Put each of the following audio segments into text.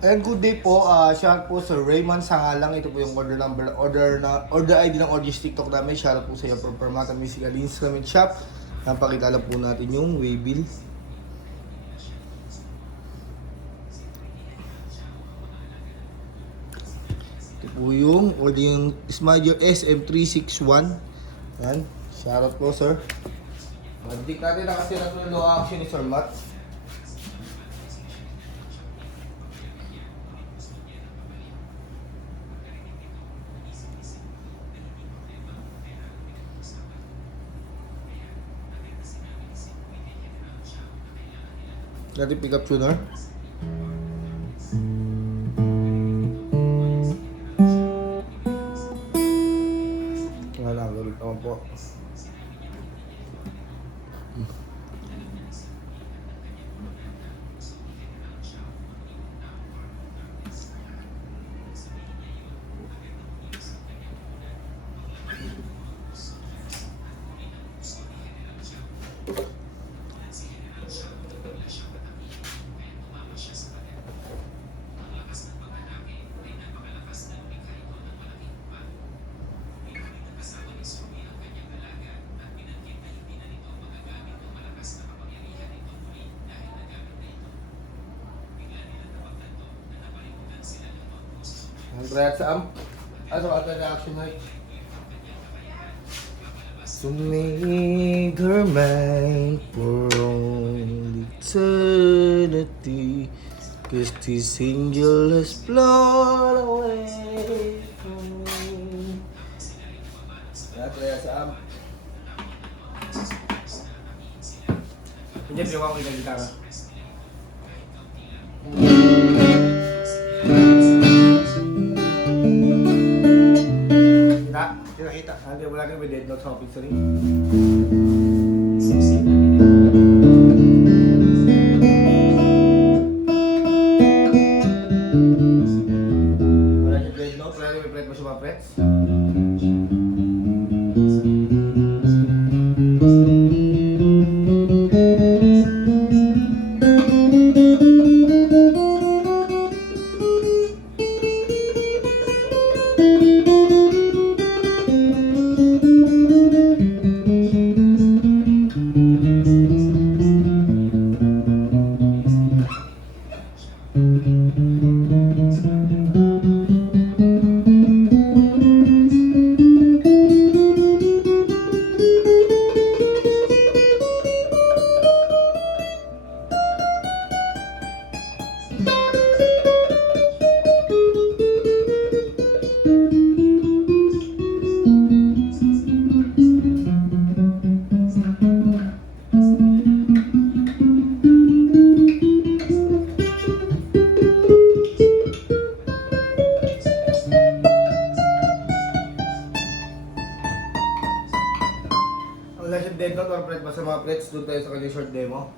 And good day po, shout po sa Raymond Sangalang. Ito po yung order number, order ID ng Orgies TikTok namin. Shout po sa iyo for Permata Musical Instrument Shop. Napakita lang po natin yung waybill. Ito po yung order yung Smadio SM361. Yan, shout po sir. Mag-dick natin na kasi natin yung low action ni Sir Matt. Natin pick up tuner. Wala, galit naman po. Try sa amp. Ano ang reaction height? To make her mine for only eternity, 'cause this angel has flown away from me. Try sa amp. Hindi piwa ko yung gitara. Kita. Hindi wala kang with dead notes sa picture rin. Wala yung dead notes, wala yung fret mo sa mga frets. Wala siyang dead note or fret. Basta mga frets, doon tayo sa kanyang short demo.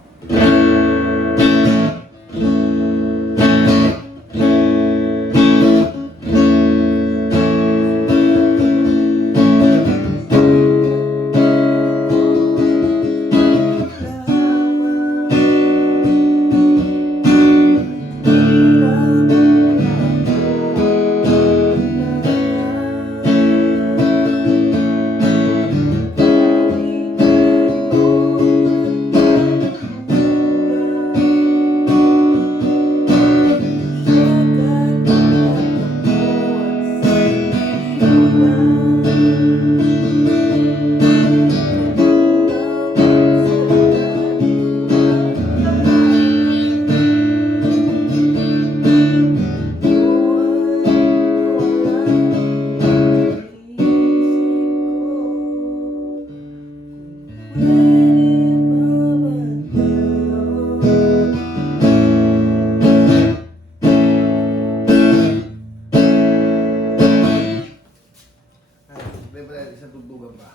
Isang tugtugan pa.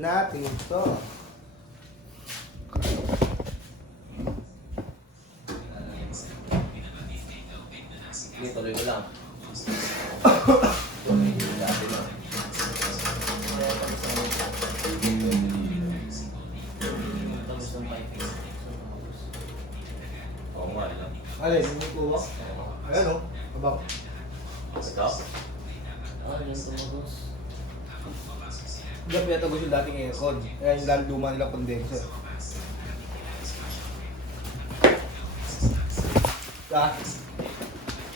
natin ito. Sige, tuloy ko lang. Oo nga, no? Alin, yung kuha? Ayan o, abang. Ito? Diyan pinatagos yung dating aircon. Kaya yung lalo luma nila condenser.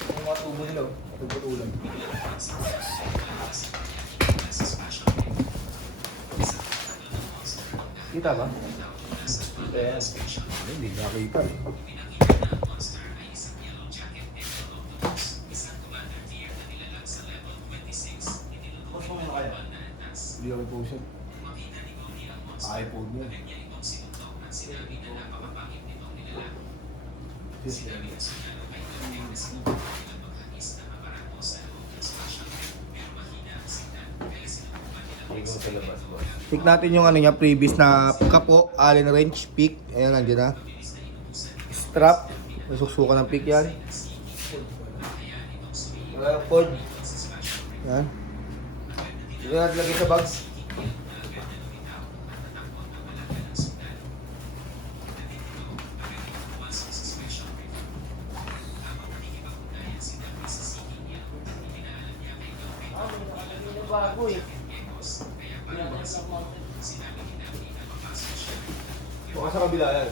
Yung mga tubo nila o, matugpatulan. Kita ba? Ayan. Hindi nakita eh. Hindi ako po siya. iPhone niya. Hindi ko sa labas, boss. Pick natin yung ano niya, previous na kapo, Allen wrench, pick. Ayan, nandiyan na. Strap. Masuksukan ng pick yan. Cord. Yan. Hindi natin lagay sa bags. Bago eh. Baka sa kabila yan.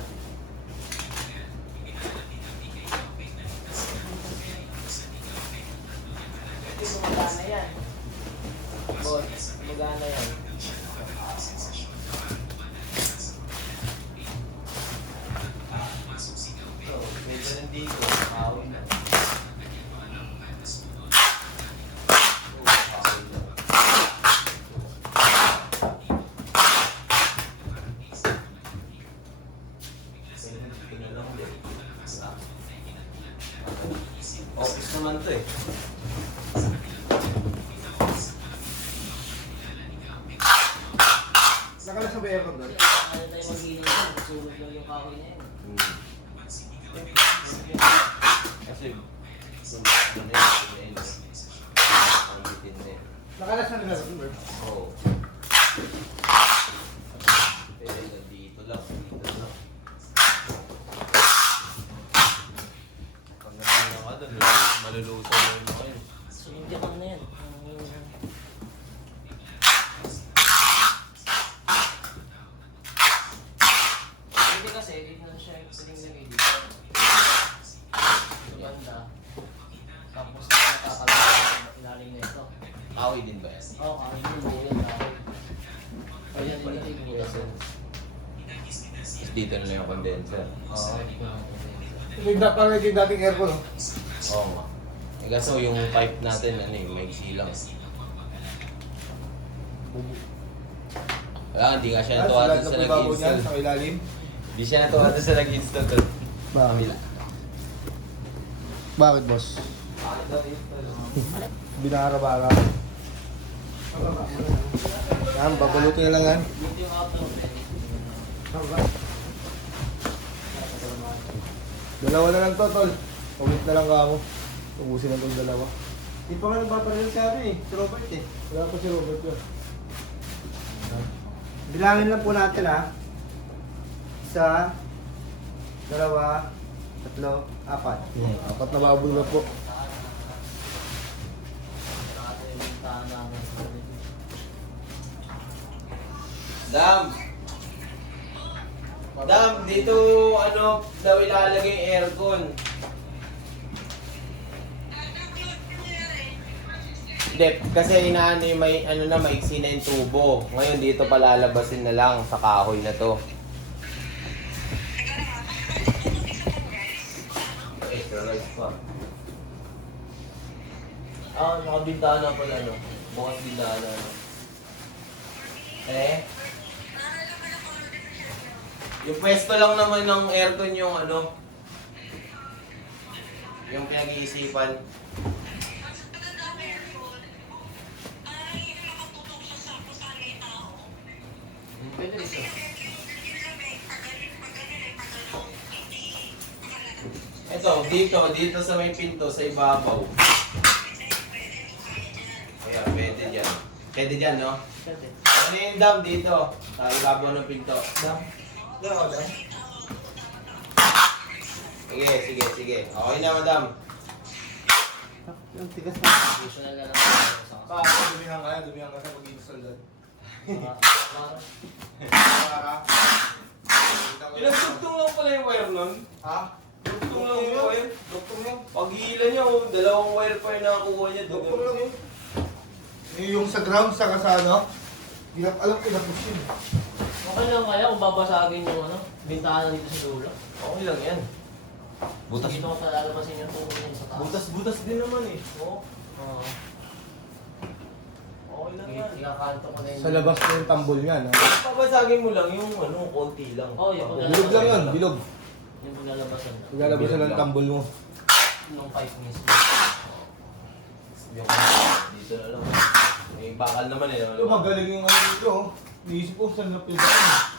Hindi gumagana yan. Boss, gumagana yan. So, medyo nandito. Awin na. Office naman to eh. Nakalas sa aircon doon. Ano tayo mag-inom yan? Nasunog lang yung kahoy na yan. Kasi, kung ano yun, ang bitin na yun. Nakalas na nila doon, bro. Oo. Eh, nandito lang, dito lang. Pag nandito ka doon, maluluto mo yun ngayon. Sinindyan ko na yan. Hindi kasi, dito na siya piling lagay dito. Yung banda. Tapos nakakalaman ng ilalim na ito. Kahoy din ba yan? Oo, kahoy din mo yan. Kahoy. Ayan, dito yung bulas. Tapos dito na lang yung condenser. Oo, dito na yung Parang yung dating aircon, no? Oo nga. Eh, kaso yung pipe natin, ano eh, may silang. Wala, hindi nga siya natuwa doon sa nag-install. Sa ilalim. Hindi siya natuwa doon sa nag-install doon. Bakit? Bakit, boss? Bakit daw install? Binara-bara. Yan, babulutin na lang yan. Dito yung outdoor. Dalawa na lang to, tol. Ulit na lang ka mo. Ubusin na itong dalawa. Di pa nga nagpaparil si ano eh, si Robert eh. Wala pa si Robert yun. Bilangin lang po natin ha. Isa, dalawa, tatlo, apat. Apat na babul na po. Dam! Dam, dito ano daw ilalagay yung aircon. Hindi, kasi inaano yung may ano na maiksi na yung tubo. Ngayon dito palalabasin na lang sa kahoy na to. Extra rice pa. Ah, nakabintana pala no. Bukas bintana no. Eh? Yung pwesto lang naman ng aircon yung ano. Yung pinag-iisipan. dito sa may pinto, sa ibabaw. Ayan, pwede dyan. Pwede dyan, no? Pwede. Ano yung dam dito? Sa ibabaw ng pinto. Dam. Dam. Sige. Okay na, madam. Ang tigas na. Additional na lang sa Dumihan ka sa pag-install doon. Ilang tugtong lang pala yung wire nun? Ha? Tugtong lang yung wire. Doktor yun. Pag-iilan niya, oh, dalawang wire pa yung nakakuha niya. Doktor lang yun. Yung sa ground, saka sa ano, alam ko na-push yun. Okay lang kaya kung babasagin yung ano, bintana dito sa dulo. Okay lang yan. Butas. Dito ko palalabasin yung tubo niya sa taas. Butas din naman eh. Oo. Oo. Okay lang yan. Ikakanto ko na yun. Sa labas na yung tambol niya, no? Babasagin mo lang yung ano, konti lang. Oo, yung Bilog lang yun, bilog. Yung paglalabasan na. Ilalabas na ng tambol mo. Nung 5 mismo. Yung dito na lang. May bakal naman eh. Ito, magaling yung ano dito, oh. Iisip ko saan na pinadaan.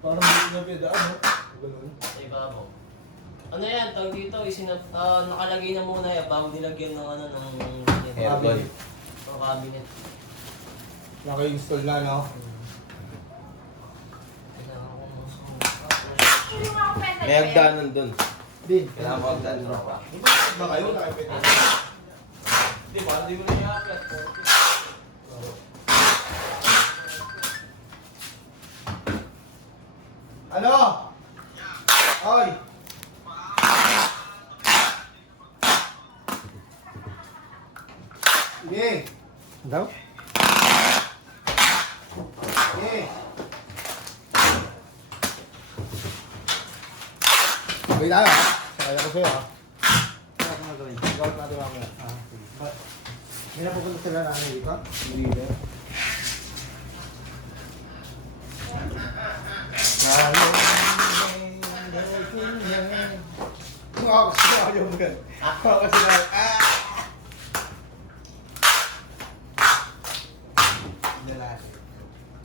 Parang dito na pinadaan, no? Ganun. Sa ibabaw. Ano yan, tawag dito, nakalagay na muna yan bago nilagyan ng ano, ng Aircon. ng cabinet. Naka-install na, no? Kailangan ko May hagdanan dun. Din. Kailangan ko hagdanan pa. Di ba ba kayo nakapit? Di ba? Hindi mo na i-upload. Ano? Oy! Sige. Daw? Sige. Sabay tayo, ha? Sakay ako sa'yo, ha? Ano ako gagawin? Gawin natin mamaya. Ah, sige. May napupunta sila na ano dito? Hindi na. Ako kasi ayaw mo yan. Ako kasi na,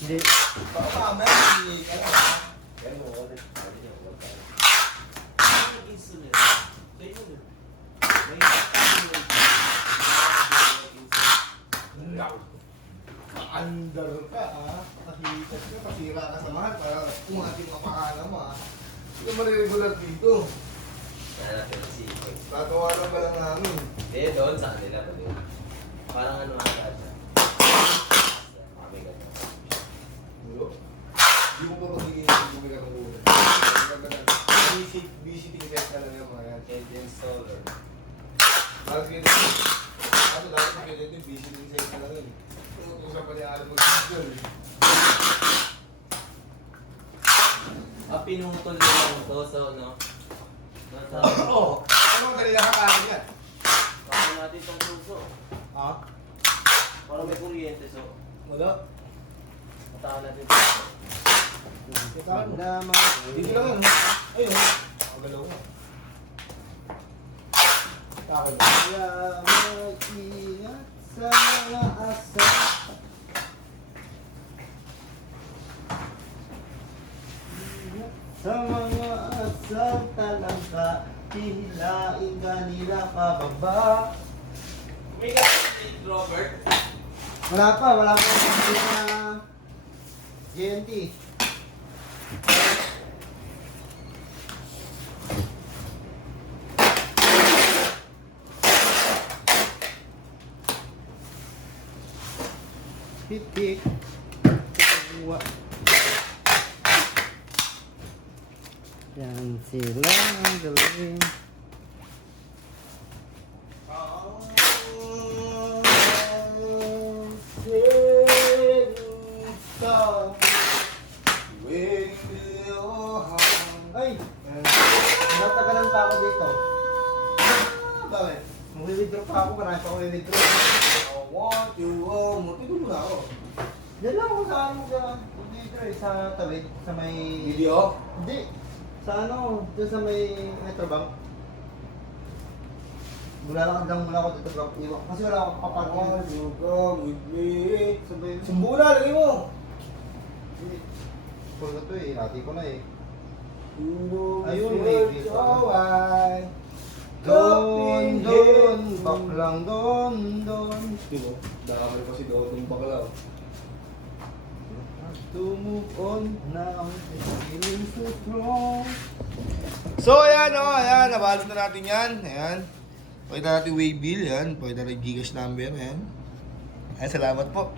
Hindi. baka mamaya, hindi, ano, Kaya mo ulit. Under ka, ha? Nakikita ka, kasira ka sa mahal para umating mapakala mo, ha? Hindi ka mariregular dito. Kaya natin si Ikoy. Tatawanan pa lang namin. Eh, doon sa kanila. Parang ano ata siya. Kami ganun. Ulo? Hindi mo pa magiging bumila ng ulo. Visiting test ka lang yung mga yan. And installer. Parang ganito. Ano dapat yung ganito, visiting test ka lang yun. Utusan pa niya alam mo Google. Pinutol lang to sa ano. Oo! Ano ang kanila kakain yan? Baka natin itong suso. Ha? Parang may kuryente so. Wala. Matahan natin ito. Saan? Lamang. Dito lang yun. Ayun. Magalaw mo. Takot. Kaya mag-ingat sa mga asa. Ingat sa mga asang talangka, hihilain ka nila pababa. May gamit si Robert. Wala pa na JNT. Hit. Dua. Yan sila ang galing. Ay! Natagalan pa ako dito. Bakit? Mag-withdraw pa ako, marami pa ako i-withdraw. Tignan mo na ako. Diyan lang ako sa ano ka. Mag-withdraw sa tawid, sa may... Video? Hindi. Sa ano, doon sa may Metrobank. Mula ako dito bank. Iwan. Kasi wala akong kaparking. You come with me. Sabay. Sumbo na, lagay mo. Hindi. Full na to eh. Rati ko na eh. You know Ayun, it's may hurt views so pa. wide. Go Don, baklang Don. Diba? Dami pa si Don bakla. To move on now, feeling so strong. So ayan ayan, nabalot na natin yan. Ayan. Pakita natin way bill, yan. Pakita natin Gcash number, ayan. Ayan, salamat po.